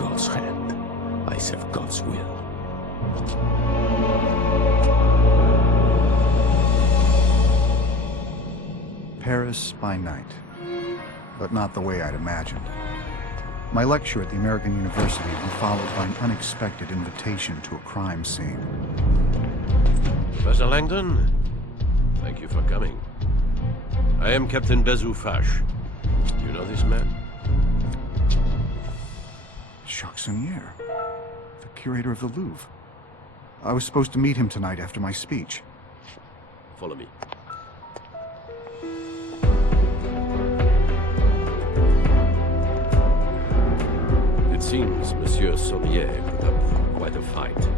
God's hand. I serve God's will. Paris by night, but not the way I'd imagined. My lecture at the American University had been followed by an unexpected invitation to a crime scene. Professor Langdon, thank you for coming. I am Captain Fache. You know this man? Jacques Sonnier, the curator of the Louvre. I was supposed to meet him tonight after my speech. Follow me. It seems Monsieur Sonnier put up quite a fight.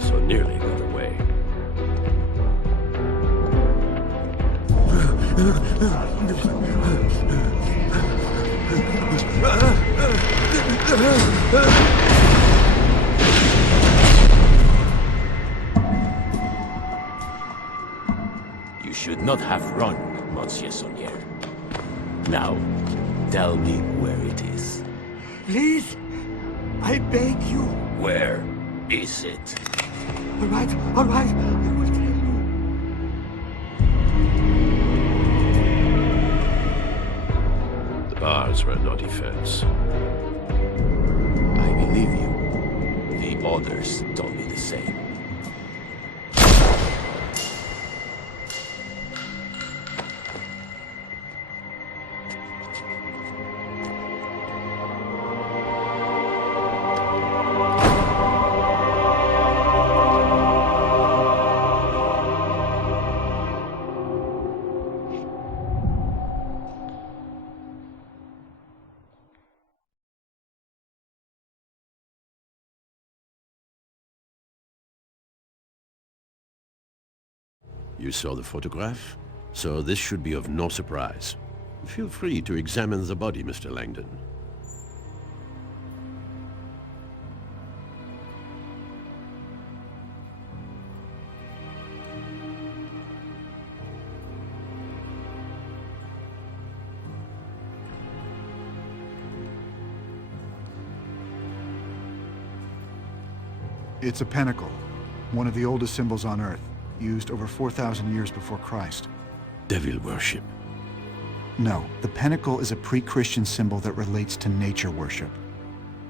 So nearly got away. You should not have run, Monsieur Sonnier. Now, tell me where it is. Please, I beg you. Where is it? All right, I will tell you. The bars were no defense. I believe you. The others told me the same. You saw the photograph, so this should be of no surprise. Feel free to examine the body, Mr. Langdon. It's a pentacle, one of the oldest symbols on Earth, used over 4,000 years before Christ. Devil worship. No, the pentacle is a pre-Christian symbol that relates to nature worship.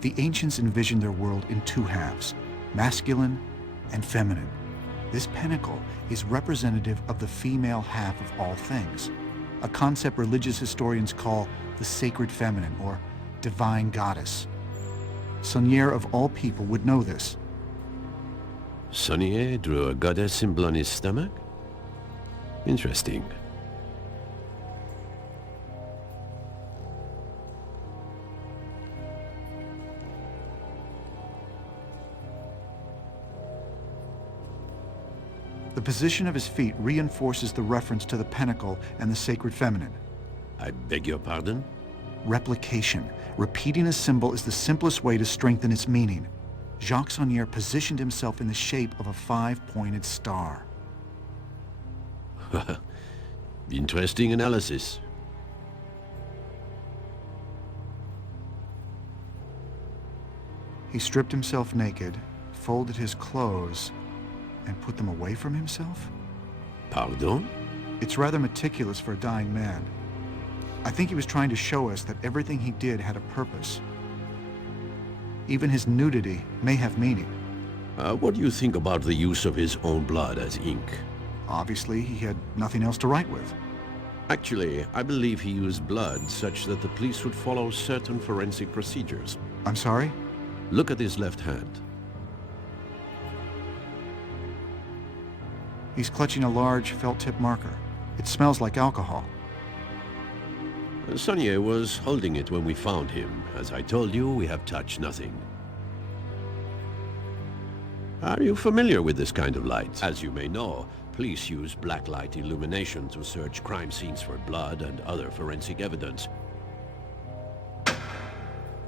The ancients envisioned their world in two halves, masculine and feminine. This pentacle is representative of the female half of all things, a concept religious historians call the sacred feminine, or divine goddess. Sonnier of all people would know this. Sonnier drew a goddess symbol on his stomach? Interesting. The position of his feet reinforces the reference to the pentacle and the sacred feminine. I beg your pardon? Replication. Repeating a symbol is the simplest way to strengthen its meaning. Jacques Sonnier positioned himself in the shape of a five-pointed star. Interesting analysis. He stripped himself naked, folded his clothes, and put them away from himself? Pardon? It's rather meticulous for a dying man. I think he was trying to show us that everything he did had a purpose. Even his nudity may have meaning. What do you think about the use of his own blood as ink? Obviously, he had nothing else to write with. Actually, I believe he used blood such that the police would follow certain forensic procedures. I'm sorry? Look at his left hand. He's clutching a large felt-tip marker. It smells like alcohol. Sonnier was holding it when we found him. As I told you, we have touched nothing. Are you familiar with this kind of light? As you may know, police use blacklight illumination to search crime scenes for blood and other forensic evidence.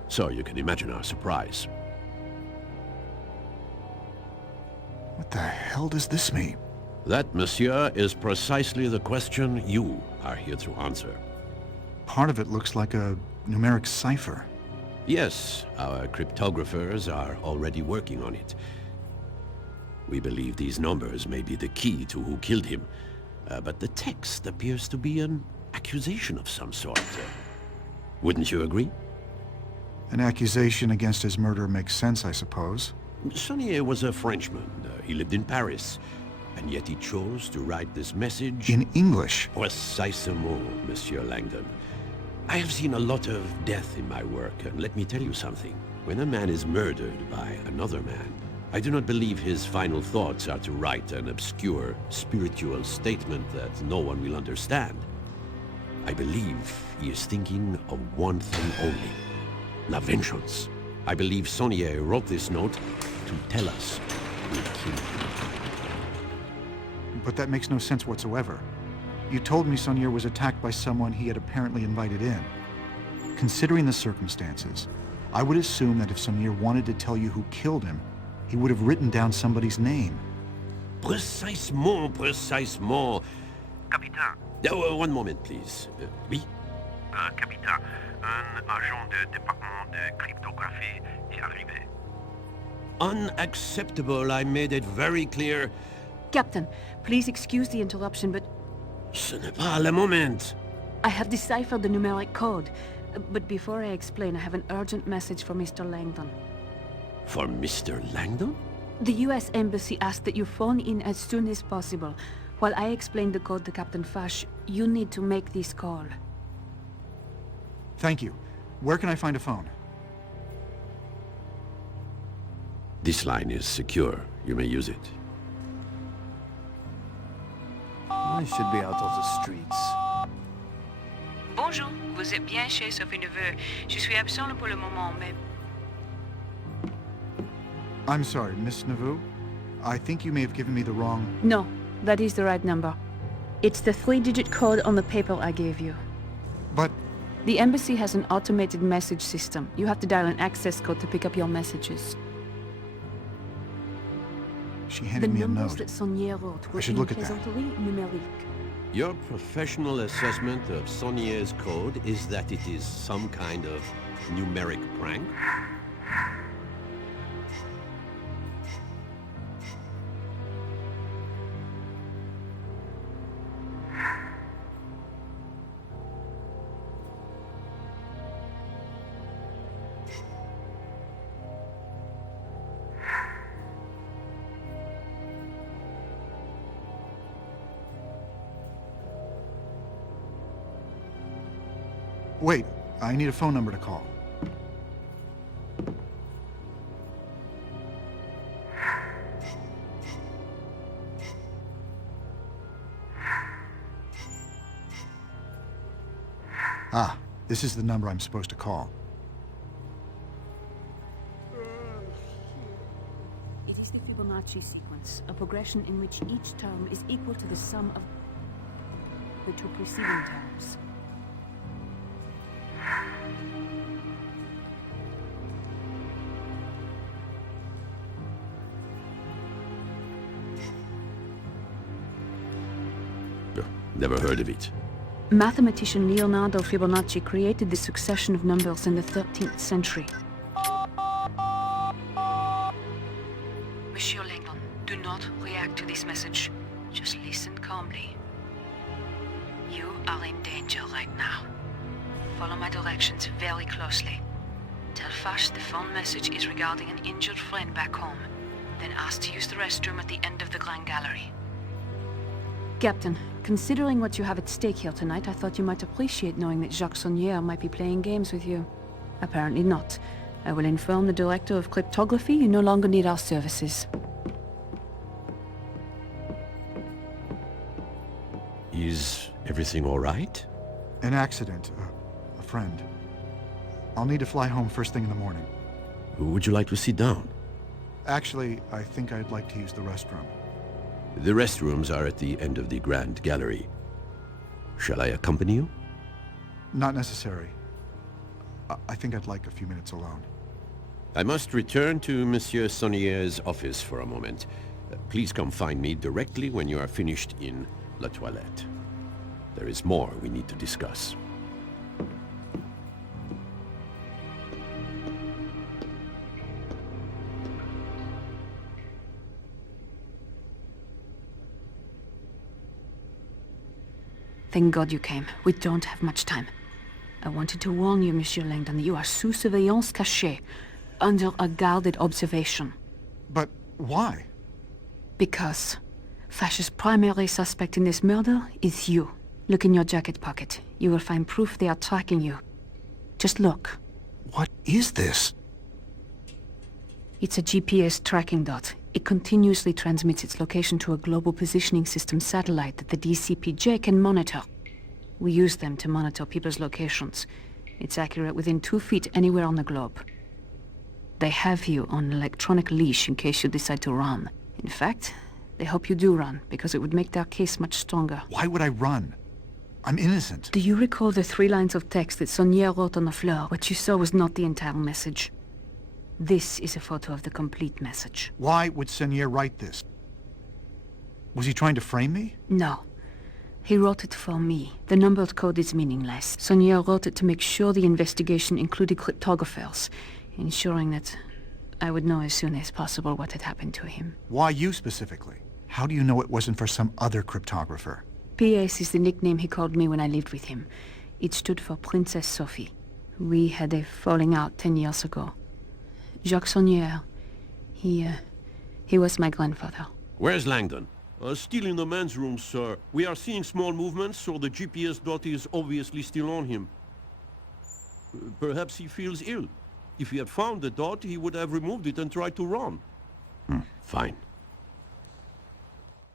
So you can imagine our surprise. What the hell does this mean? That, monsieur, is precisely the question you are here to answer. Part of it looks like a numeric cipher. Yes, our cryptographers are already working on it. We believe these numbers may be the key to who killed him, but the text appears to be an accusation of some sort. Wouldn't you agree? An accusation against his murder makes sense, I suppose. Sonnier was a Frenchman. He lived in Paris, and yet he chose to write this message In English. Précisément, Monsieur Langdon. I have seen a lot of death in my work, and let me tell you something. When a man is murdered by another man, I do not believe his final thoughts are to write an obscure spiritual statement that no one will understand. I believe he is thinking of one thing only: la vengeance. I believe Sonnier wrote this note to tell us who killed him. But that makes no sense whatsoever. You told me Saunier was attacked by someone he had apparently invited in. Considering the circumstances, I would assume that if Saunier wanted to tell you who killed him, he would have written down somebody's name. Précisément, précisément. Capitaine, One moment, please. Oui? capitaine, un agent du département de cryptographie est arrivé. Unacceptable. I made it very clear. Captain, please excuse the interruption, but Ce n'est pas le moment. I have deciphered the numeric code. But before I explain, I have an urgent message for Mr. Langdon. For Mr. Langdon? The US Embassy asked that you phone in as soon as possible. While I explain the code to Captain Fache, you need to make this call. Thank you. Where can I find a phone? This line is secure. You may use it. I should be out of the streets. Bonjour, vous êtes bien chez Sophie Neveu. Je suis absent pour le moment, mais... I'm sorry, Miss Nauvoo. I think you may have given me the wrong... No, that is the right number. It's the 3-digit code on the paper I gave you. But... The embassy has an automated message system. You have to dial an access code to pick up your messages. She handed me a numbers note. that Saunier wrote were I should in look at that. plaisanterie numérique. Your professional assessment of Saunier's code is that it is some kind of numeric prank? Wait, I need a phone number to call. Ah, this is the number I'm supposed to call. It is the Fibonacci sequence, a progression in which each term is equal to the sum of the two preceding terms. Never heard of it. Mathematician Leonardo Fibonacci created this succession of numbers in the 13th century. Monsieur Langdon, do not react to this message. Just listen calmly. You are in danger right now. Follow my directions very closely. Tell Fache the phone message is regarding an injured friend back home. Then ask to use the restroom at the end of the Grand Gallery. Captain, considering what you have at stake here tonight, I thought you might appreciate knowing that Jacques Saunier might be playing games with you. Apparently not. I will inform the Director of Cryptography you no longer need our services. Is everything all right? An accident. A friend. I'll need to fly home first thing in the morning. Would you like to sit down? Actually, I think I'd like to use the restroom. The restrooms are at the end of the Grand Gallery. Shall I accompany you? Not necessary. I think I'd like a few minutes alone. I must return to Monsieur Saunier's office for a moment. Please come find me directly when you are finished in La Toilette. There is more we need to discuss. Thank God you came. We don't have much time. I wanted to warn you, Monsieur Langdon, you are sous surveillance cachée, under a guarded observation. But why? Because Fache's primary suspect in this murder is you. Look in your jacket pocket. You will find proof they are tracking you. Just look. What is this? It's a GPS tracking dot. It continuously transmits its location to a global positioning system satellite that the DCPJ can monitor. We use them to monitor people's locations. It's accurate within 2 feet anywhere on the globe. They have you on an electronic leash in case you decide to run. In fact, they hope you do run, because it would make their case much stronger. Why would I run? I'm innocent. Do you recall the 3 lines of text that Sonia wrote on the floor? What you saw was not the entire message. This is a photo of the complete message. Why would Senier write this? Was he trying to frame me? No. He wrote it for me. The numbered code is meaningless. Sonia wrote it to make sure the investigation included cryptographers, ensuring that I would know as soon as possible what had happened to him. Why you specifically? How do you know it wasn't for some other cryptographer? PS is the nickname he called me when I lived with him. It stood for Princess Sophie. We had a falling out 10 years ago. Jacques Saunier, he was my grandfather. Where's Langdon? Still in the men's room, sir. We are seeing small movements, so the GPS dot is obviously still on him. Perhaps he feels ill. If he had found the dot, he would have removed it and tried to run. Fine.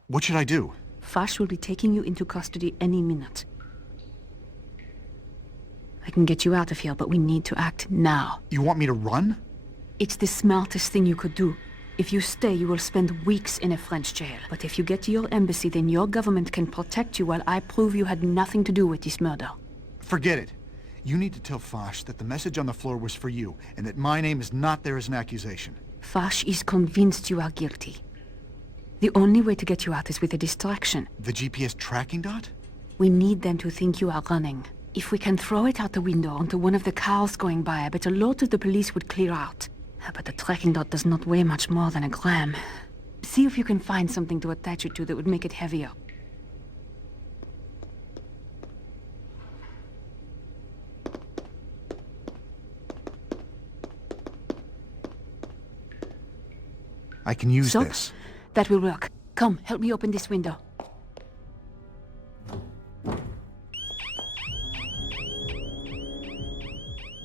What should I do? Fache will be taking you into custody any minute. I can get you out of here, but we need to act now. You want me to run? It's the smartest thing you could do. If you stay, you will spend weeks in a French jail. But if you get to your embassy, then your government can protect you while I prove you had nothing to do with this murder. Forget it. You need to tell Fache that the message on the floor was for you, and that my name is not there as an accusation. Fache is convinced you are guilty. The only way to get you out is with a distraction. The GPS tracking dot? We need them to think you are running. If we can throw it out the window onto one of the cars going by, I bet a lot of the police would clear out. But the tracking dot does not weigh much more than a gram. See if you can find something to attach it to that would make it heavier. I can use So? this. That will work. Come, help me open this window.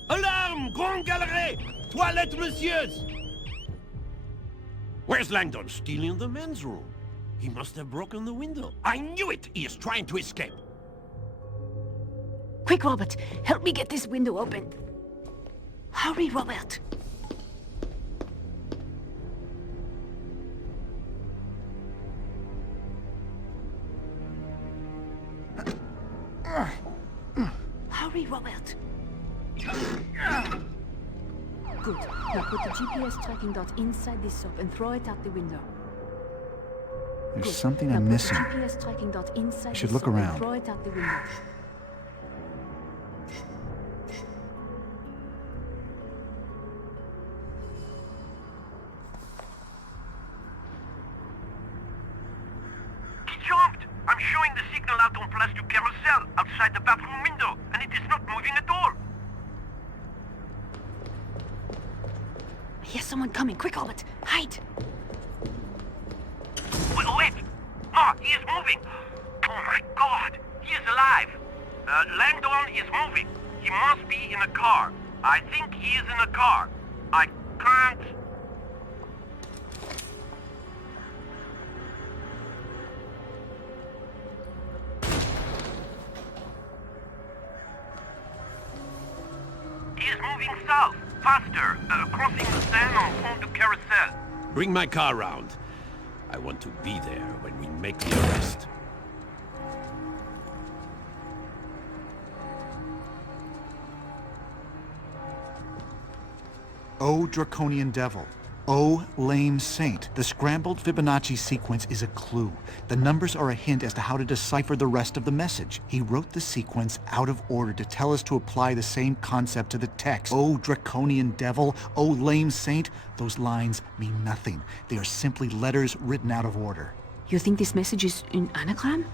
Alarm! Grand Galerie! Toilette, messieurs! Where's Langdon? Still in the men's room. He must have broken the window. I knew it! He is trying to escape. Quick, Robert! Help me get this window open. Hurry, Robert! Hurry, Robert! Good. Now put the GPS tracking dot inside this soap and throw it out the window. There's Good. something Now I'm put missing. The GPS tracking dot inside I should this look soap and around. throw it out the window. He jumped! I'm showing the signal out on Place du Carousel, outside the bathroom window, and it is not moving at all. I hear someone coming. Quick, Robert! Hide! Wait! No, he is moving! Oh my god! He is alive! Langdon is moving. He must be in a car. I think he is in a car. I can't... He is moving south, faster, crossing the Seine en front du Carousel. Bring my car round. I want to be there when we make the arrest. Oh, draconian devil. Oh, lame saint. The scrambled Fibonacci sequence is a clue. The numbers are a hint as to how to decipher the rest of the message. He wrote the sequence out of order to tell us to apply the same concept to the text. Oh, draconian devil. Oh, lame saint. Those lines mean nothing. They are simply letters written out of order. You think this message is an anagram?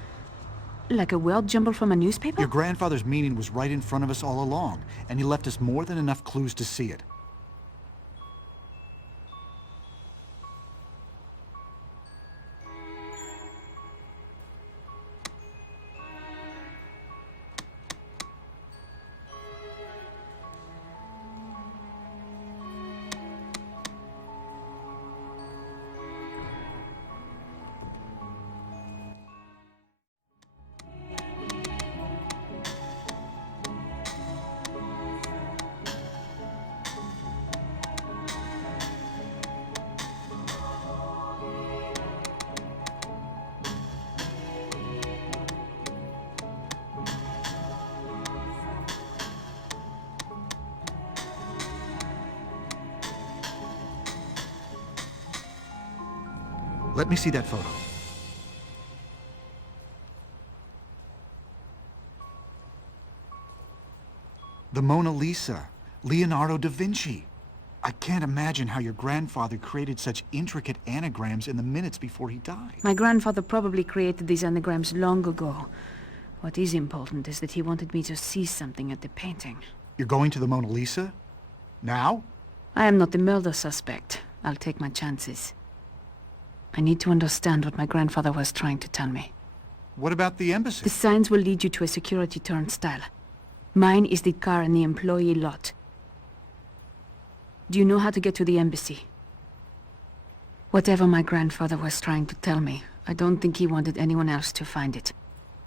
Like a word jumble from a newspaper? Your grandfather's meaning was right in front of us all along, and he left us more than enough clues to see it. Let me see that photo. The Mona Lisa, Leonardo da Vinci. I can't imagine how your grandfather created such intricate anagrams in the minutes before he died. My grandfather probably created these anagrams long ago. What is important is that he wanted me to see something at the painting. You're going to the Mona Lisa? Now? I am not the murder suspect. I'll take my chances. I need to understand what my grandfather was trying to tell me. What about the embassy? The signs will lead you to a security turnstile. Mine is the car in the employee lot. Do you know how to get to the embassy? Whatever my grandfather was trying to tell me, I don't think he wanted anyone else to find it.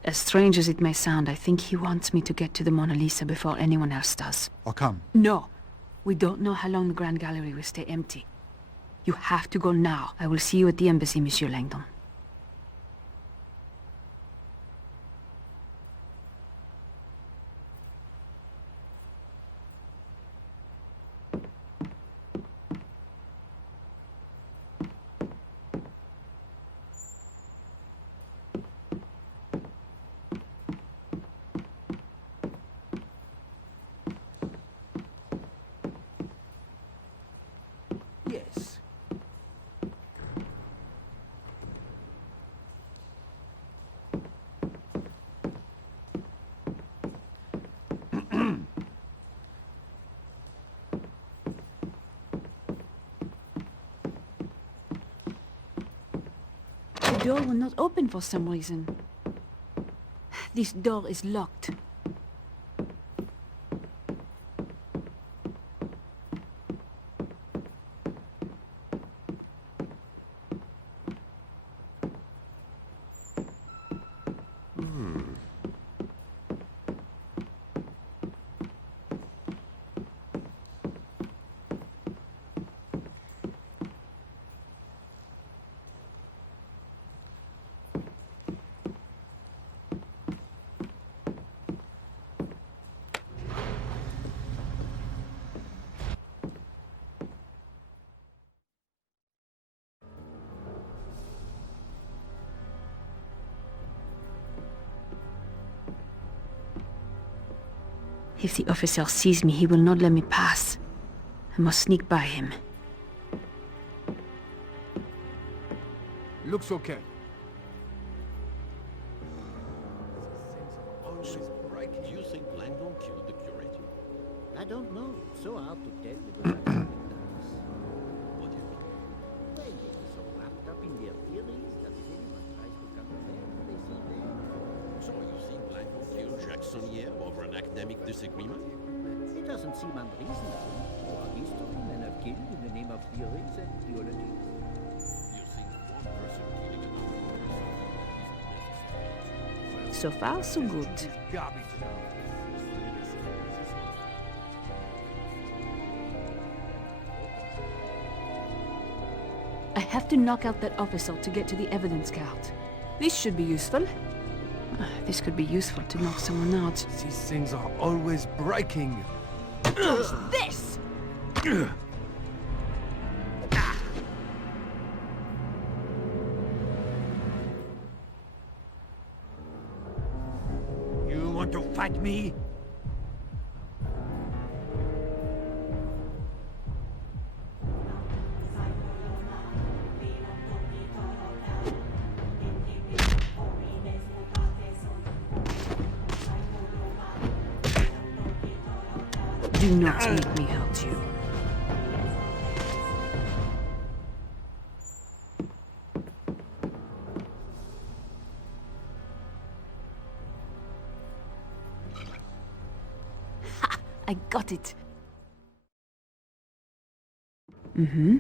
As strange as it may sound, I think he wants me to get to the Mona Lisa before anyone else does. I'll come. No. We don't know how long the Grand Gallery will stay empty. You have to go now. I will see you at the embassy, Monsieur Langdon. Yes. The door will not open for some reason. This door is locked. If the officer sees me, he will not let me pass. I must sneak by him. Looks okay. Do you think Langdon killed the curator? I don't know. It's so hard to tell because I don't What do you mean? Well, they're so wrapped up in their theories that if anyone tries to compare what they see there. So you think Langdon killed Jacksonier over an academic disagreement? It doesn't seem unreasonable. Our history men have killed in the name of theories and theology. You think one person killing another person So far, so good. Garbage now. I have to knock out that officer to get to the evidence card. This should be useful. This could be useful to knock someone out. These things are always breaking. This! want to fight me? Do not make me hurt you. Ha! I got it. Mm-hmm.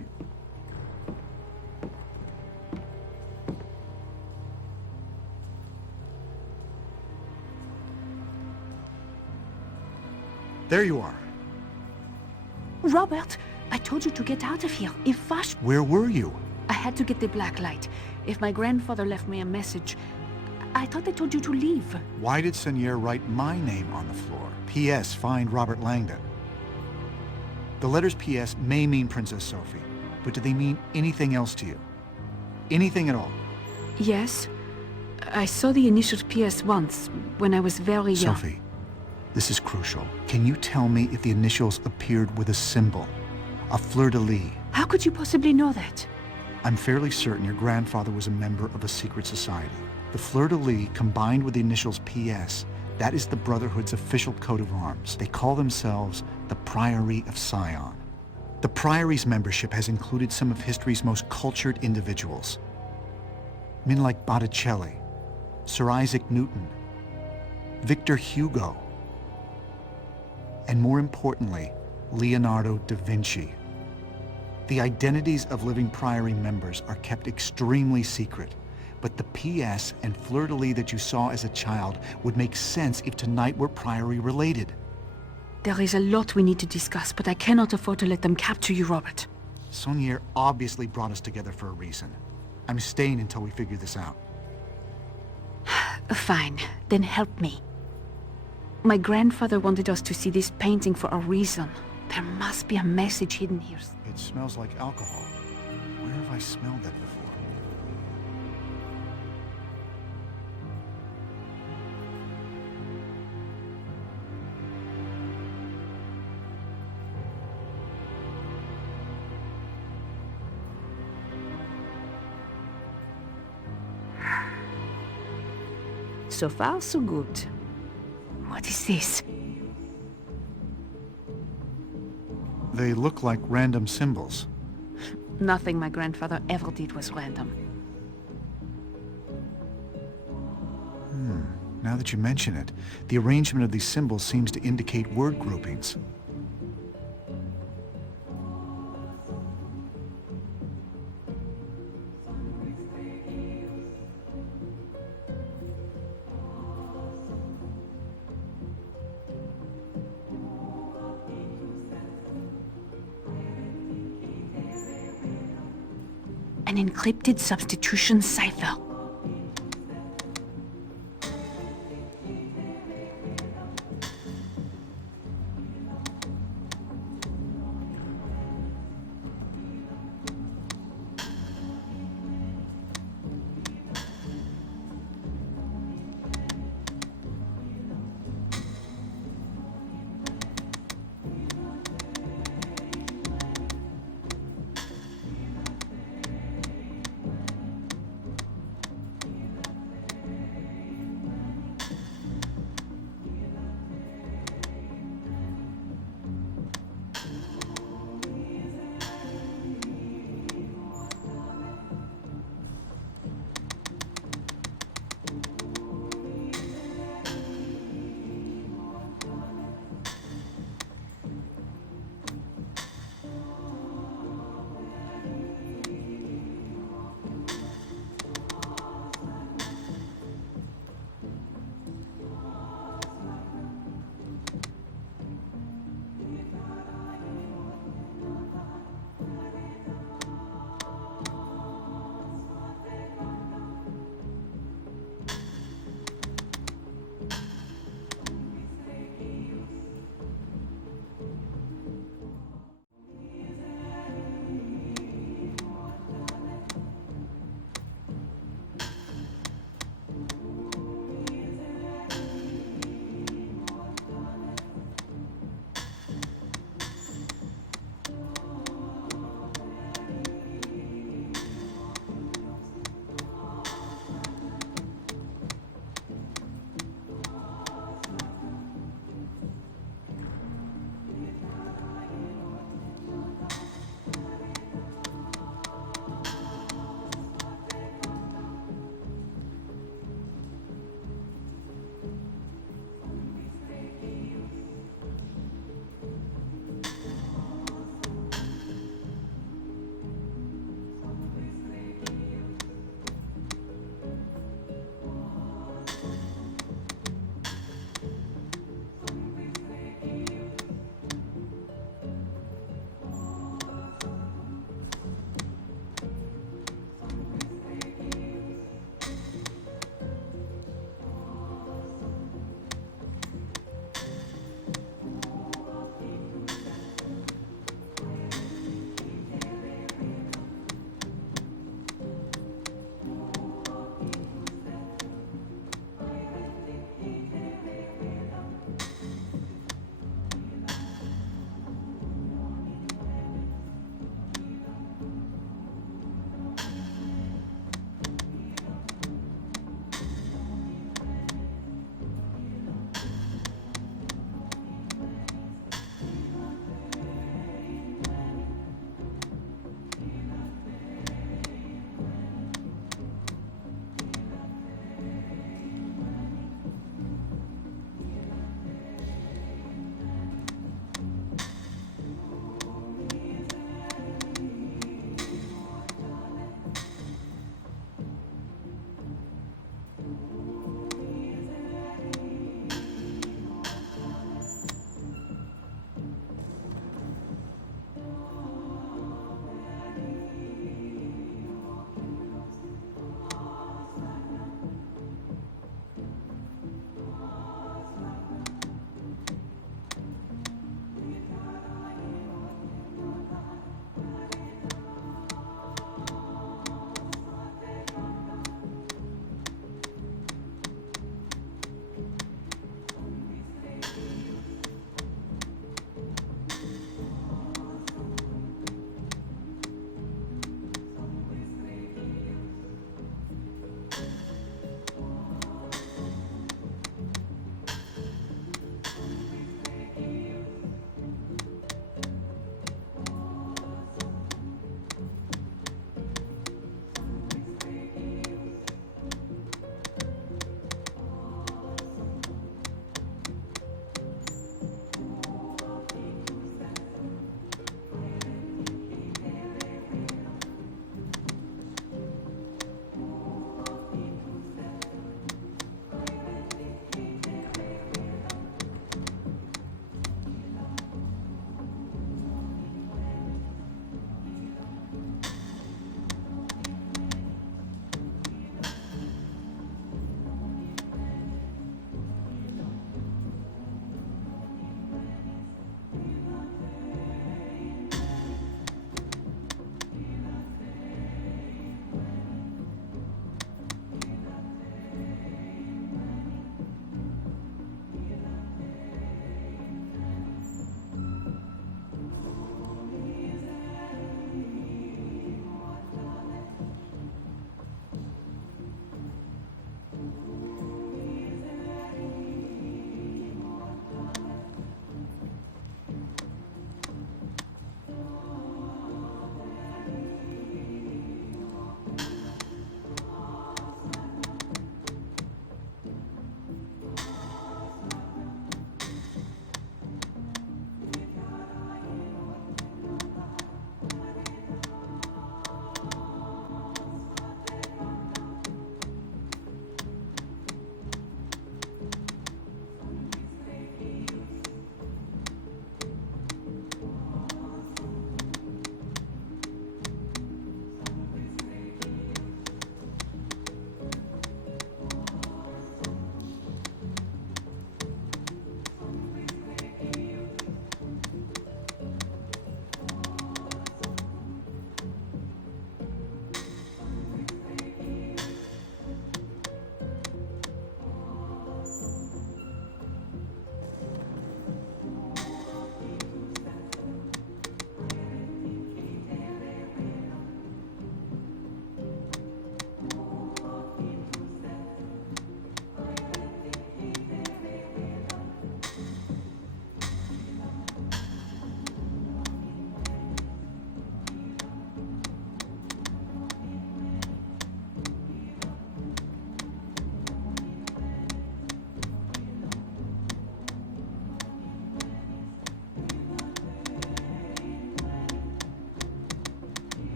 There you are. Robert, I told you to get out of here. If Fache... Where were you? I had to get the black light. If my grandfather left me a message, I thought I told you to leave. Why did Seigneur write my name on the floor? P.S. Find Robert Langdon. The letters P.S. may mean Princess Sophie, but do they mean anything else to you? Anything at all? Yes. I saw the initials P.S. once, when I was very young. Sophie, this is crucial. Can you tell me if the initials appeared with a symbol? A fleur-de-lis? How could you possibly know that? I'm fairly certain your grandfather was a member of a secret society. The fleur-de-lis combined with the initials P.S., that is the Brotherhood's official coat of arms. They call themselves the Priory of Sion. The Priory's membership has included some of history's most cultured individuals. Men like Botticelli, Sir Isaac Newton, Victor Hugo, and more importantly, Leonardo da Vinci. The identities of living Priory members are kept extremely secret, but the P.S. and fleur-de-lis that you saw as a child would make sense if tonight were Priory related. There is a lot we need to discuss, but I cannot afford to let them capture you, Robert. Seigneur obviously brought us together for a reason. I'm staying until we figure this out. Fine, then help me. My grandfather wanted us to see this painting for a reason. There must be a message hidden here. It smells like alcohol. Where have I smelled that before? So far, so good. What is this? They look like random symbols. Nothing my grandfather ever did was random. Now that you mention it, the arrangement of these symbols seems to indicate word groupings. An encrypted substitution cipher.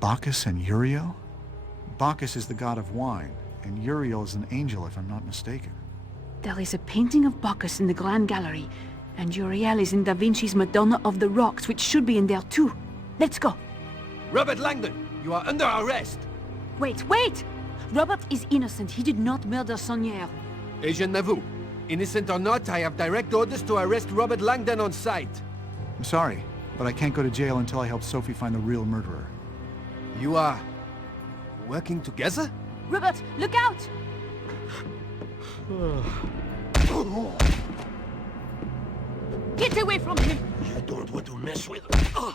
Bacchus and Uriel? Bacchus is the god of wine, and Uriel is an angel, if I'm not mistaken. There is a painting of Bacchus in the Grand Gallery, and Uriel is in Da Vinci's Madonna of the Rocks, which should be in there too. Let's go. Robert Langdon, you are under arrest. Wait! Robert is innocent. He did not murder Saunière. Agent Nauvoo, innocent or not, I have direct orders to arrest Robert Langdon on sight. I'm sorry, but I can't go to jail until I help Sophie find the real murderer. You are working together? Robert, look out! Get away from him! I don't want to mess with her.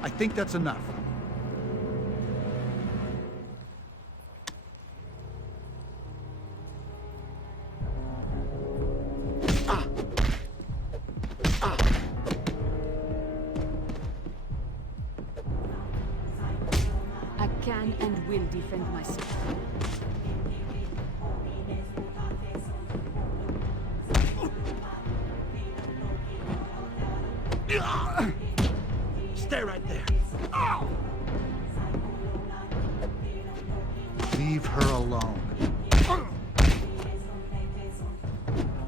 I think that's enough. I can and will defend myself. Stay right there. Leave her alone.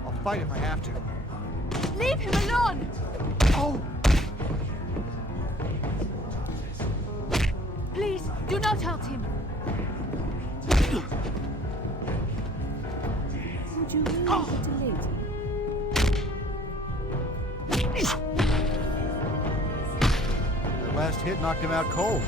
I'll fight if I have to. Leave him alone! Oh! Please, do not hurt him! Would you really hurt a lady? That last hit knocked him out cold.